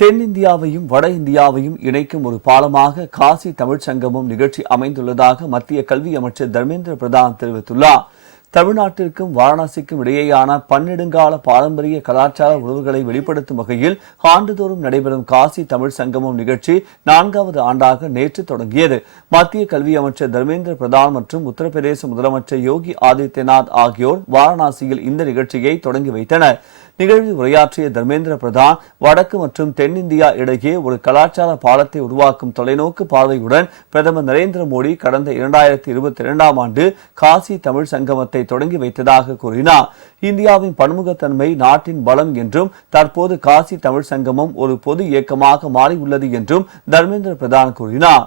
தென்னிந்தியாவையும் வட இந்தியாவையும் இணைக்கும் ஒரு பாலமாக காசி தமிழ்ச் சங்கமம் நிகழ்ச்சி அமைந்துள்ளதாக மத்திய கல்வி அமைச்சர் தர்மேந்திர பிரதான் தெரிவித்துள்ளார். தமிழ்நாட்டிற்கும் வாரணாசிக்கும் இடையேயான பன்னெடுங்கால பாரம்பரிய கலாச்சார உறவுகளை வெளிப்படுத்தும் வகையில் ஆண்டுதோறும் நடைபெறும் காசி தமிழ் சங்கமம் நிகழ்ச்சி 4வது ஆண்டாக நேற்று தொடங்கியது. மத்திய கல்வி அமைச்சர் தர்மேந்திர பிரதான் மற்றும் உத்தரப்பிரதேச முதலமைச்சர் யோகி ஆதித்யநாத் ஆகியோர் வாரணாசியில் இந்த நிகழ்ச்சியை தொடங்கி வைத்தனர். நிகழ்வில் உரையாற்றிய தர்மேந்திர பிரதான் வடக்கு மற்றும் தென்னிந்தியா இடையே ஒரு கலாச்சார பாலத்தை உருவாக்கும் தொலைநோக்கு பார்வையுடன் பிரதமர் நரேந்திர மோடி கடந்த 2022ஆம் ஆண்டு காசி தமிழ் சங்கமத்தை தொடங்கி வைத்ததாக கூறினார். இந்தியாவின் பன்முகத்தன்மை நாட்டின் பலம் என்றும் தற்போது காசி தமிழ் சங்கமம் ஒரு பொது இயக்கமாக மாறியுள்ளது என்றும் தர்மேந்திர பிரதான் கூறினார்.